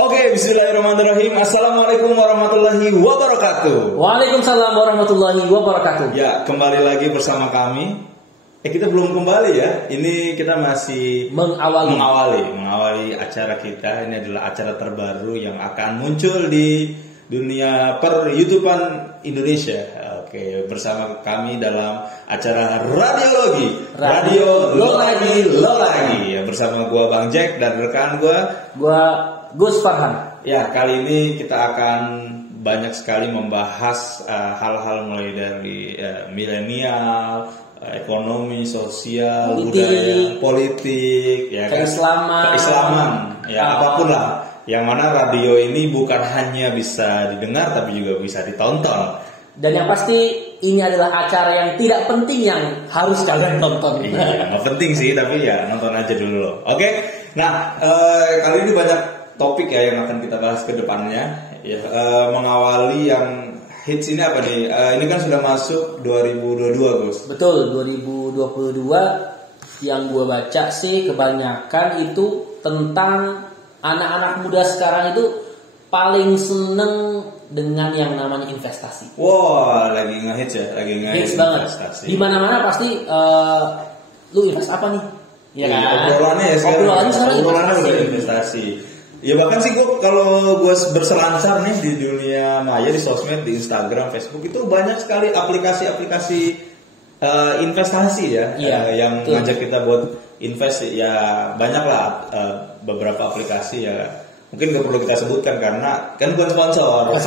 Oke, bismillahirrahmanirrahim. Assalamualaikum warahmatullahi wabarakatuh. Waalaikumsalam warahmatullahi wabarakatuh. Ya, kembali lagi bersama kami. Kita belum kembali ya. Ini kita masih mengawali acara kita. Ini adalah acara terbaru yang akan muncul di dunia per-YouTubean Indonesia. Oke, bersama kami dalam acara Radiologi. Radio Lo Lagi. Ya, bersama gua Bang Jack dan rekan Gua Gus Farhan. Ya, kali ini kita akan banyak sekali membahas hal-hal mulai dari milenial, ekonomi, sosial, budaya, politik, ya, keislaman, ya apapun lah. Yang mana radio ini bukan hanya bisa didengar tapi juga bisa ditonton. Dan yang pasti ini adalah acara yang tidak penting yang harus kalian tonton. Iya, nggak penting sih tapi ya nonton aja dulu loh. Oke, nah kali ini banyak topik ya yang akan kita bahas ke depannya. Ya, mengawali yang hits ini apa nih? Ini kan sudah masuk 2022, Gus. Betul, 2022 yang gua baca sih kebanyakan itu tentang anak-anak muda sekarang itu paling seneng dengan yang namanya investasi. Wah, lagi ngehits ya, lagi ngehits banget. Investasi. Di mana-mana pasti lu invest apa nih? Ya kan? Obrolannya sekarang udah investasi. Ya bahkan sih kalau gue berselancar nih di dunia maya, di sosmed, di Instagram, Facebook itu banyak sekali aplikasi-aplikasi investasi ya, yang ngajak kita buat invest. Ya banyak lah beberapa aplikasi ya. Mungkin gak perlu kita sebutkan karena kan bukan sponsor. Kan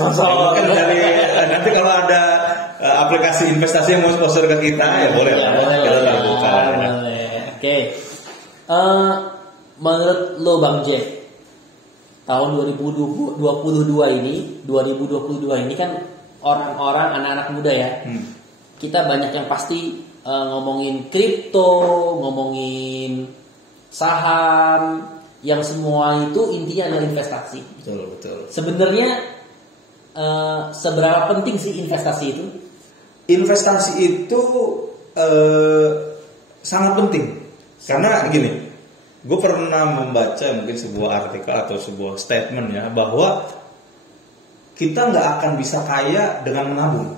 nanti kalau ada aplikasi investasi yang mau sponsor ke kita ya boleh lah. Kita lakukan. Oke. Menurut lo Bang Jack, tahun 2022 ini kan orang-orang anak-anak muda ya. Kita banyak yang pasti ngomongin kripto, ngomongin saham, yang semua itu intinya adalah investasi. Betul. Sebenarnya seberapa penting sih investasi itu? Investasi itu sangat penting. Karena gini, gue pernah membaca mungkin sebuah artikel atau sebuah statement ya bahwa kita nggak akan bisa kaya dengan menabung.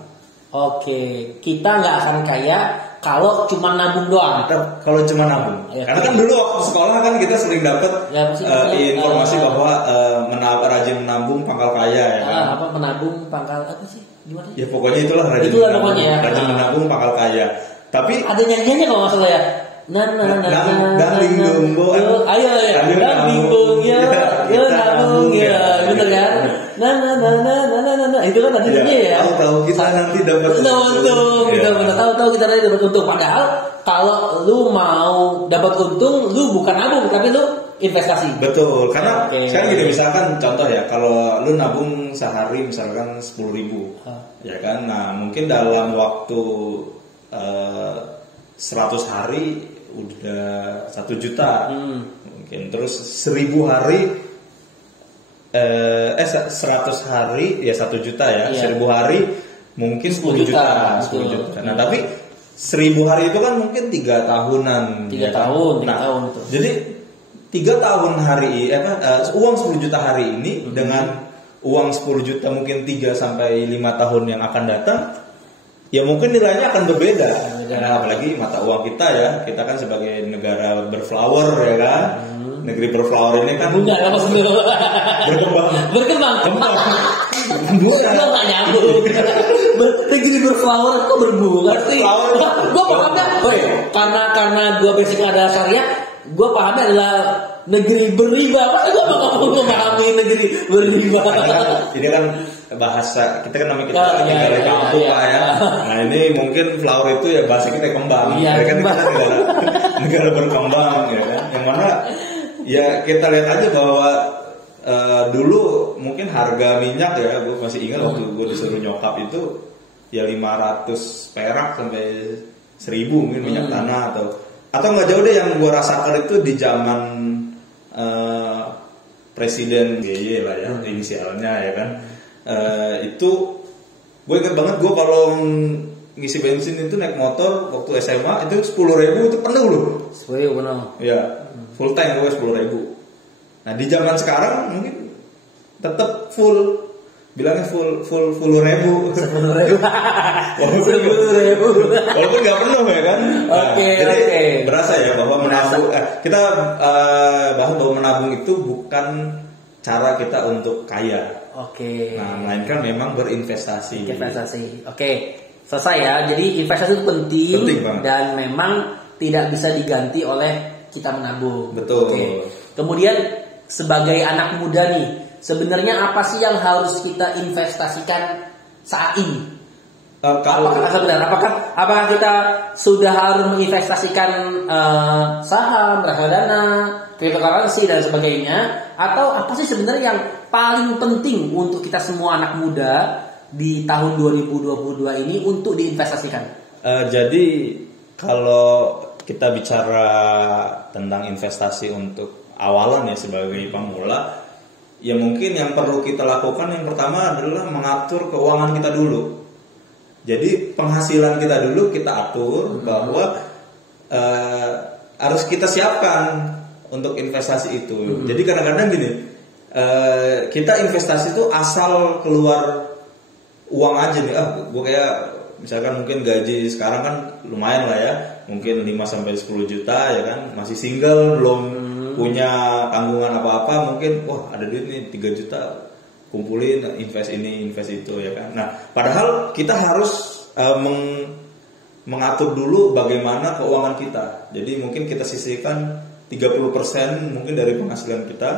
Oke, kita nggak akan kaya kalau cuma nabung doang. Kalau cuma nabung, ya, karena kan dulu waktu sekolah kan kita sering dapat informasi bahwa rajin menabung pangkal kaya ya kan? Apa menabung pangkal apa sih? Gimana? Ya pokoknya itulah rajin menabung pangkal kaya. Tapi ada nyanyiannya kalau nggak salah ya. Daling dumbo, ayo daling dumbo ya nabung ya, bener kan? Itu kan artinya ya. Tahu kita nanti dapat untung, kita benar tahu kita nanti dapat untung. Padahal kalau lu mau dapat untung, lu bukan nabung tapi lu investasi. Betul, karena sekarang gini misalkan contoh ya, kalau lu nabung sehari misalkan 10.000, ya kan? Nah mungkin dalam waktu 100 hari udah 1 juta, mungkin terus 1.000 hari 100 hari ya 1 juta ya, 1.000 hari mungkin 10 juta. Nah tapi 1.000 hari itu kan mungkin 3 tahunan. 3 tahun. Itu. Jadi 3 tahun hari uang 10 juta hari ini dengan uang 10 juta mungkin 3 sampai 5 tahun yang akan datang. Ya mungkin nilainya akan berbeda. Karena apalagi mata uang kita ya, kita kan sebagai negara berflower ya kan. Negeri berflower ini kan berkembang. Bunga nggak nyambung. Negeri berflower kok berbunga sih? Gue pahamnya, karena gue basic ada syariah, gue pahamnya adalah negeri beriba. Masa gue mau memahami negeri beriba? Ini kan bahasa kita kan namanya kita negara kampung ya. Nah ini mungkin flower itu ya bahasa kita kembang. Ya kan kita negara berkembang ya kan. Yang mana ya kita lihat aja bahwa dulu mungkin harga minyak ya, gue masih ingat waktu gue disuruh nyokap itu ya 500 perak sampai 1.000 mungkin minyak tanah atau nggak jauh deh yang gue rasakan itu di zaman Presiden BY lah ya inisialnya ya kan. Itu gue inget banget, gue kalau ngisi bensin itu naik motor waktu SMA itu 10.000 itu penuh loh. 10.000 penuh. Ya, full tank gue 10.000. Nah di zaman sekarang mungkin tetap full, bilangnya full ribu. 10.000. Walaupun nggak penuh ya kan. Oke. Berasa ya bahwa menabung. Kita bahas bahwa menabung itu bukan cara kita untuk kaya. Oke. Nah, melainkan memang berinvestasi. Investasi. Oke. Selesai ya. Jadi investasi itu penting dan memang tidak bisa diganti oleh kita menabung. Betul. Oke. Kemudian sebagai anak muda nih, sebenarnya apa sih yang harus kita investasikan saat ini? Apakah kita sudah harus menginvestasikan saham, reksadana, cryptocurrency dan sebagainya, atau apa sih sebenarnya yang paling penting untuk kita semua anak muda di tahun 2022 ini untuk diinvestasikan? Jadi kalau kita bicara tentang investasi untuk awalan ya sebagai pemula, ya mungkin yang perlu kita lakukan yang pertama adalah mengatur keuangan kita dulu. Jadi penghasilan kita dulu kita atur bahwa harus kita siapkan untuk investasi itu. Jadi kadang-kadang gini, kita investasi itu asal keluar uang aja nih. Gue kayak misalkan mungkin gaji sekarang kan lumayan lah ya, mungkin 5-10 juta ya kan, masih single belum punya tanggungan apa-apa, mungkin wah ada duit nih 3 juta kumpulin, invest ini, invest itu ya kan. Nah, padahal kita harus mengatur dulu bagaimana keuangan kita. Jadi mungkin kita sisihkan 30% mungkin dari penghasilan kita.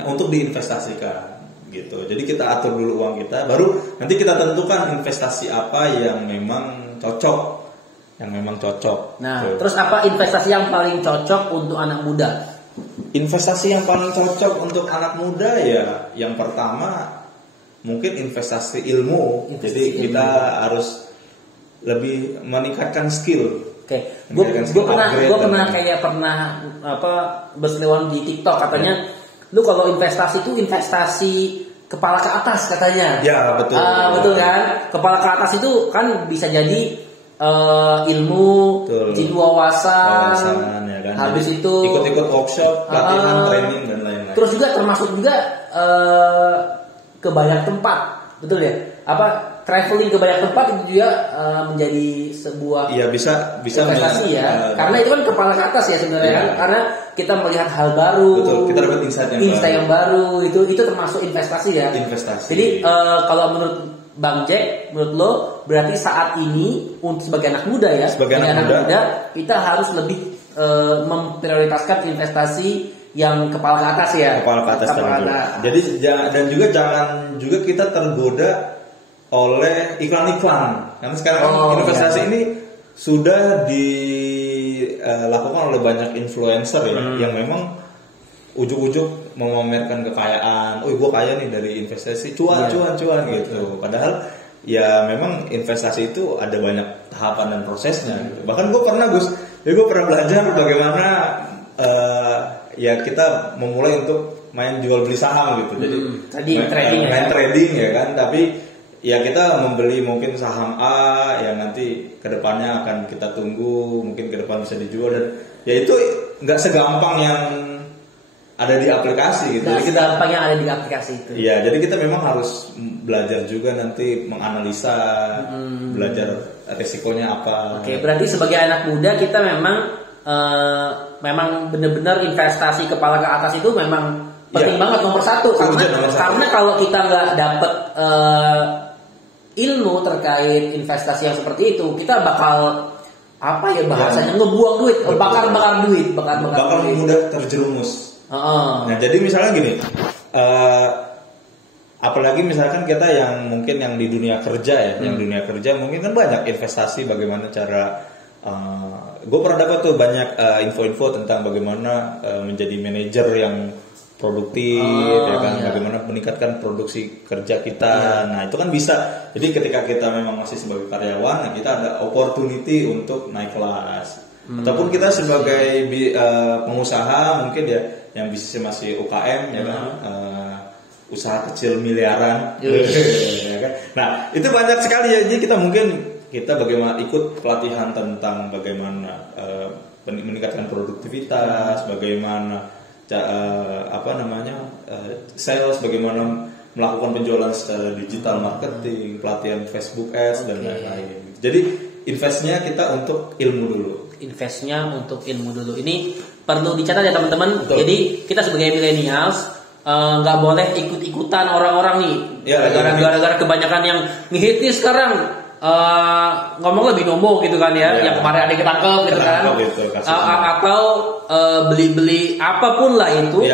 Nah, untuk diinvestasikan gitu. Jadi kita atur dulu uang kita, baru nanti kita tentukan investasi apa yang memang cocok. Nah, terus apa investasi yang paling cocok untuk anak muda? Investasi yang paling cocok untuk anak muda ya, yang pertama mungkin investasi ilmu. Jadi kita harus lebih meningkatkan skill. Oke, gue pernah berseliweran di TikTok katanya, lu kalau investasi itu investasi kepala ke atas katanya. Ya betul. Betul kan? Kepala ke atas itu kan bisa jadi ilmu, jadi wawasan ya kan? Habis itu ikut-ikut workshop, pelatihan, training dan lain-lain. Terus juga termasuk juga ke banyak tempat, betul ya? Traveling ke banyak tempat itu juga menjadi sebuah bisa investasi ya. Karena itu kan kepala ke atas ya sebenarnya kan? Karena kita melihat hal baru. Betul, kita dapat insight yang baru itu termasuk investasi ya. Investasi. Jadi kalau menurut Bang Jack, menurut lo berarti saat ini untuk sebagai anak muda ya, sebagai anak muda kita harus lebih memprioritaskan investasi yang kepala ke atas ya. Kepala ke atas. Jadi dan juga jangan juga kita tergoda oleh iklan-iklan. Karena sekarang investasi ini sudah dilakukan oleh banyak influencer ya, yang memang ujuk-ujuk memamerkan kekayaan. Oh, gue kaya nih dari investasi, cuan gitu. Padahal ya memang investasi itu ada banyak tahapan dan prosesnya. Gitu. Bahkan gue pernah belajar bagaimana ya kita memulai untuk main jual beli saham gitu. Jadi main trading ya kan. Tapi ya kita membeli mungkin saham A yang nanti kedepannya akan kita tunggu, mungkin ke depan bisa dijual, dan ya itu nggak segampang yang ada di aplikasi gitu. Jadi gampang yang ada di aplikasi itu. Iya, jadi kita memang harus belajar juga nanti menganalisa, belajar resikonya apa. Oke, berarti sebagai anak muda kita memang benar-benar investasi kepala ke atas itu memang penting banget, nomor satu. Karena kalau kita nggak dapet ilmu terkait investasi yang seperti itu, kita bakal bahasanya ngebuang duit, bakar duit. Mudah terjerumus. Nah, jadi misalnya gini, apalagi misalkan kita yang mungkin yang di dunia kerja ya, yang dunia kerja mungkin kan banyak investasi, bagaimana cara. Gue pernah dapat tuh banyak info-info tentang bagaimana menjadi manajer yang produktif, ya kan, bagaimana meningkatkan produksi kerja kita. Nah, itu kan bisa. Jadi ketika kita memang masih sebagai karyawan, nah kita ada opportunity untuk naik kelas. Ataupun kita sebagai pengusaha mungkin ya, yang bisnisnya masih UKM ya kan, usaha kecil miliaran. Ya kan? Nah, itu banyak sekali ya. Jadi kita bagaimana ikut pelatihan tentang bagaimana meningkatkan produktivitas, bagaimana sales, bagaimana melakukan penjualan secara digital marketing, pelatihan Facebook Ads dan lain-lain. Jadi investnya kita untuk ilmu dulu. Investnya untuk ilmu dulu. Ini perlu dicatat ya teman-teman. Betul. Jadi kita sebagai millennials nggak boleh ikut-ikutan orang-orang nih. Ya, gara-gara kebanyakan yang ngehit nih sekarang. Ngomong lebih binomo gitu kan ya, yang kemarin ada ketangkep gitu kan, gitu, atau beli-beli apapun lah itu.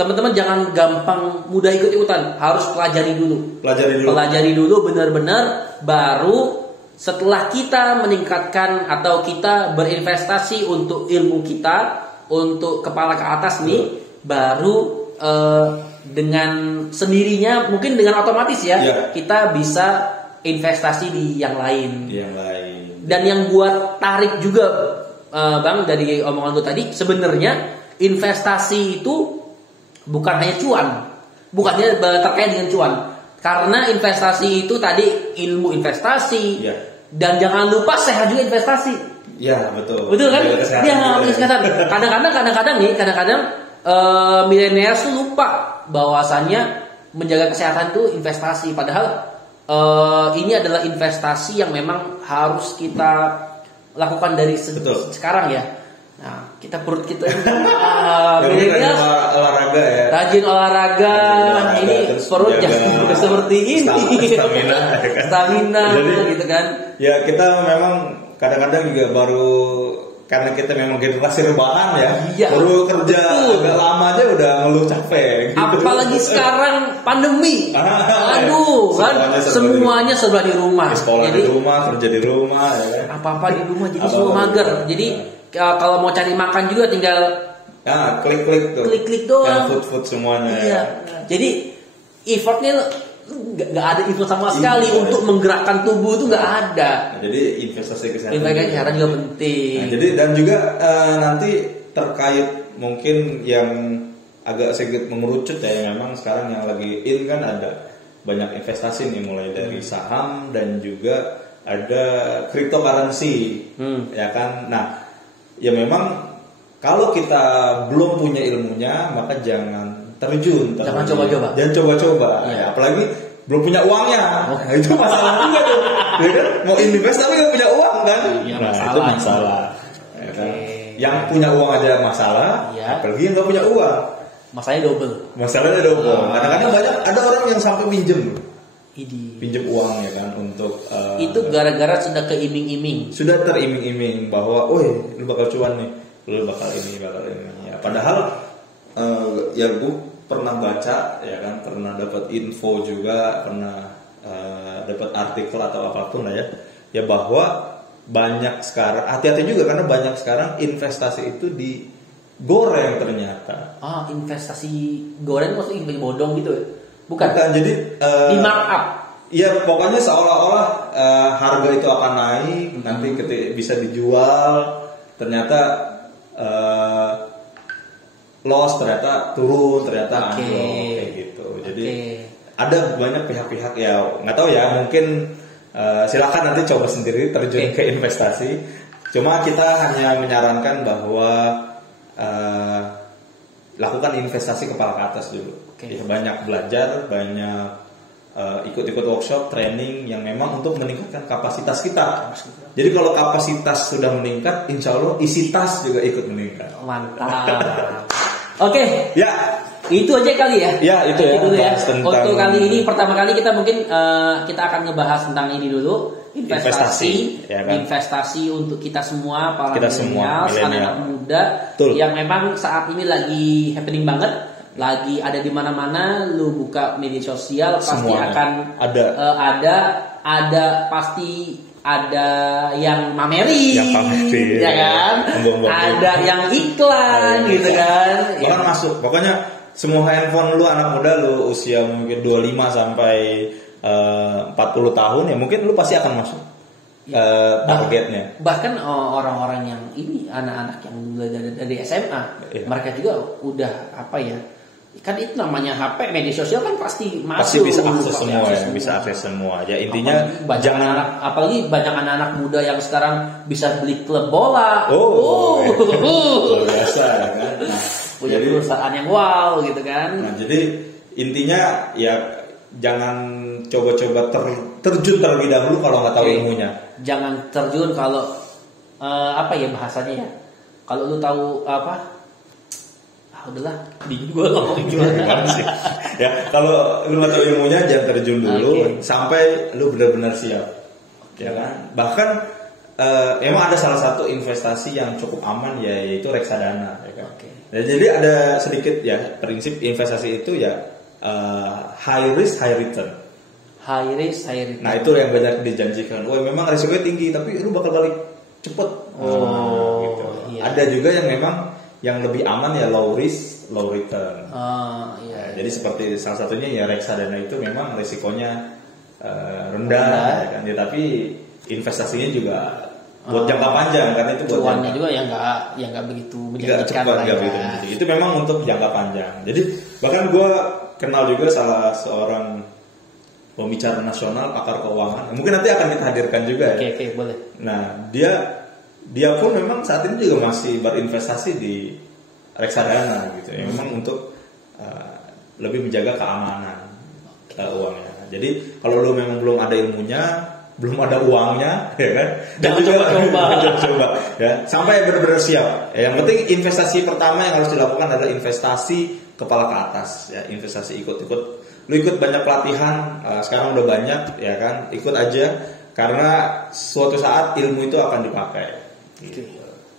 Teman-teman jangan gampang mudah ikut-ikutan, harus pelajari dulu benar-benar, baru setelah kita meningkatkan atau kita berinvestasi untuk ilmu kita, untuk kepala ke atas nih, baru dengan sendirinya mungkin dengan otomatis kita bisa investasi di yang lain. Dan yang buat tarik juga Bang dari omongan lu tadi, sebenarnya investasi itu bukan hanya cuan, bukannya terkait dengan cuan. Karena investasi itu tadi ilmu investasi, dan jangan lupa sehat juga investasi. Ya betul. Betul kan? Dia kesehatan. Kadang-kadang milenial tuh lupa bahwasannya menjaga kesehatan itu investasi. Padahal ini adalah investasi yang memang harus kita lakukan dari sekarang ya. Nah, perut kita rajin olahraga ya. Rajin olahraga ini perut jangan seperti ini. Stamina gitu kan. Ya kita memang kadang-kadang juga baru karena kita memang generasi rebahan baru kerja agak lama aja udah ngeluh capek. Gitu. Apalagi sekarang pandemi. Aduh, kan semuanya serba di rumah. Sekolah di rumah, kerja di rumah, ya kan. Apa-apa di rumah, jadi semua mager. Jadi kalau mau cari makan juga tinggal klik-klik tuh. Klik-klik doang. Food semuanya. Iya. Jadi effortnya nggak ada effort sama sekali untuk menggerakkan tubuh itu nggak ada. Jadi investasi kesehatan. Investasi kesehatan juga penting. Jadi dan juga nanti terkait mungkin yang agak sedikit mengerucut ya, memang sekarang yang lagi in kan ada banyak investasi nih, mulai dari saham dan juga ada cryptocurrency, ya kan. Nah, ya memang kalau kita belum punya ilmunya maka jangan terjun, jangan coba-coba. Jangan coba-coba. Ya, apalagi belum punya uangnya. Nah, itu masalah juga tuh. Ya kan? Mau invest tapi nggak punya uang kan? Itu masalah. Ya kan? Yang punya uang aja masalah, apalagi yang nggak punya uang. Masalahnya double. Kadang-kadang banyak ada orang yang sampai pinjem uang ya kan untuk itu gara-gara sudah keiming-iming. Sudah teriming-iming bahwa, lu bakal cuan nih, lu bakal ini. Ya, padahal ya gue pernah baca ya kan, pernah dapat info juga, pernah dapat artikel atau apapun lah ya bahwa banyak sekarang, hati-hati juga karena banyak sekarang investasi itu digoreng ternyata. Investasi goreng maksudnya bodong gitu ya? Bukan, jadi di markup. Ya pokoknya seolah-olah harga itu akan naik, nanti ketika bisa dijual ternyata loss, ternyata turun, ternyata anjlok kayak gitu. Jadi ada banyak pihak-pihak ya, nggak tahu ya, mungkin silakan nanti coba sendiri terjun ke investasi. Cuma kita hanya menyarankan bahwa lakukan investasi kepala ke atas dulu. Ya, banyak belajar, banyak ikut-ikut workshop, training yang memang untuk meningkatkan kapasitas kita. Jadi kalau kapasitas sudah meningkat, insya Allah isi tas juga ikut meningkat. Mantap. Oke. Ya. Itu aja kali ya. Ya, itu ya. Dulu ya. Untuk kali ini pertama kali kita mungkin kita akan ngebahas tentang ini dulu, investasi ya kan? Investasi untuk kita semua para milenial, anak-anak muda. Betul. Yang memang saat ini lagi happening banget, lagi ada di mana-mana. Lu buka media sosial pasti semuanya akan ada pasti ada yang pamerin, ya kan? Ada yang iklan gitu kan. Bahkan masuk, pokoknya semua handphone lu anak muda lu usia mungkin 25 sampai 40 tahun ya mungkin lu pasti akan masuk targetnya. Bahkan orang-orang yang ini anak-anak yang dari SMA, mereka juga udah kan itu namanya HP, media sosial kan pasti masuk. Pasti bisa akses semua ya, bisa akses semua. Ya intinya apalagi banyak anak-anak muda yang sekarang bisa beli klub bola. Luar biasa kan. Nah, punya perusahaan yang wow gitu kan. Nah, jadi intinya ya jangan coba-coba terjun terlebih dahulu kalau nggak tahu ilmunya. Jangan terjun kalau apa ya bahasanya ya? Kalau lu tahu apa? Udahlah, bingung gue ngomong gimana. Ya, kalau lu nggak tahu ilmunya jangan terjun dulu sampai lu benar-benar siap. Ya kan? Bahkan emang ada salah satu investasi yang cukup aman yaitu reksadana. Ya kan? Nah, jadi ada sedikit ya prinsip investasi itu ya high risk high return. High risk high return. Nah itu yang banyak dijanjikan. Wah memang risikonya tinggi tapi lu bakal balik cepet. Gitu. Iya. Ada juga yang memang yang lebih aman ya low risk low return. Iya. Jadi seperti salah satunya ya reksadana itu memang risikonya rendah. Ya kan? Ya, tapi investasinya juga buat jangka panjang karena itu buat cuannya juga yang nggak begitu menjanjikan lah ya. Itu memang untuk jangka panjang. Jadi bahkan gue kenal juga salah seorang pembicara nasional pakar keuangan. Mungkin nanti akan kita hadirkan juga ya. Oke, boleh. Nah dia pun memang saat ini juga masih berinvestasi di reksadana gitu. Ya, memang untuk lebih menjaga keamanan uangnya. Jadi kalau lu memang belum ada ilmunya, belum ada uangnya, ya kan? Jangan coba. Ya, sampai benar-benar siap. Ya, yang penting investasi pertama yang harus dilakukan adalah investasi kepala ke atas. Ya, investasi ikut-ikut. Lu ikut banyak pelatihan, sekarang udah banyak, ya kan? Ikut aja, karena suatu saat ilmu itu akan dipakai.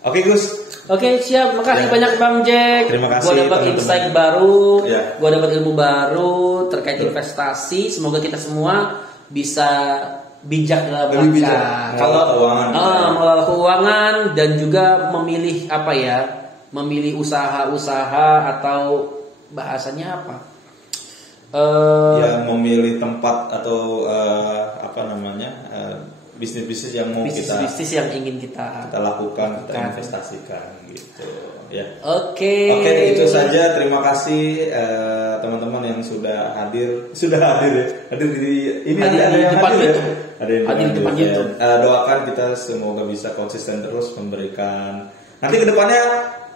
Oke, Gus. Oke, siap. Makasih banyak Bang Jack. Terima kasih. Gua dapat insight baru, ya. Gua dapat ilmu baru terkait investasi. Semoga kita semua bisa bijak dalam kalau mengelola keuangan dan juga memilih apa ya, memilih usaha-usaha atau bahasanya apa? Ya memilih tempat atau bisnis-bisnis yang mau bisnis yang ingin kita lakukan, kita investasikan gitu ya. Oke, itu saja. Terima kasih teman-teman yang sudah hadir ya. Hadir di ini ada yang depan hadir YouTube. Ya? Ada yang hadir di depan YouTube. Doakan kita semoga bisa konsisten terus memberikan. Nanti kedepannya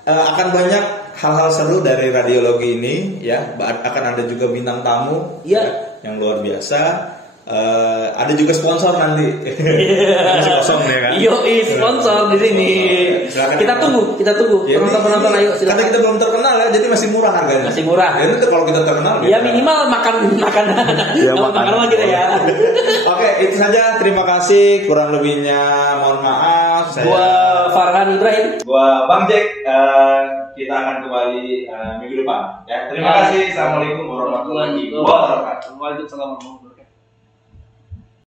akan banyak hal-hal seru dari radiologi ini ya. Akan ada juga bintang tamu ya, yang luar biasa. Ada juga sponsor nanti. Masih kosong ya kan? Sponsor di sini. Kita tunggu. Ya, penonton ayo silakan. Karena kita belum terkenal ya, jadi masih murah harganya. Masih murah. Ya itu kalau kita terkenal. Ya minimal makan makanan kita ya. Oke, itu saja. Terima kasih. Kurang lebihnya mohon maaf. Gua Farhan Ibrahim. Gua Bang Jack. Kita akan kembali minggu depan. Ya, terima kasih. Assalamualaikum warahmatullahi wabarakatuh. Waalaikumsalam warahmatullahi wabarakatuh.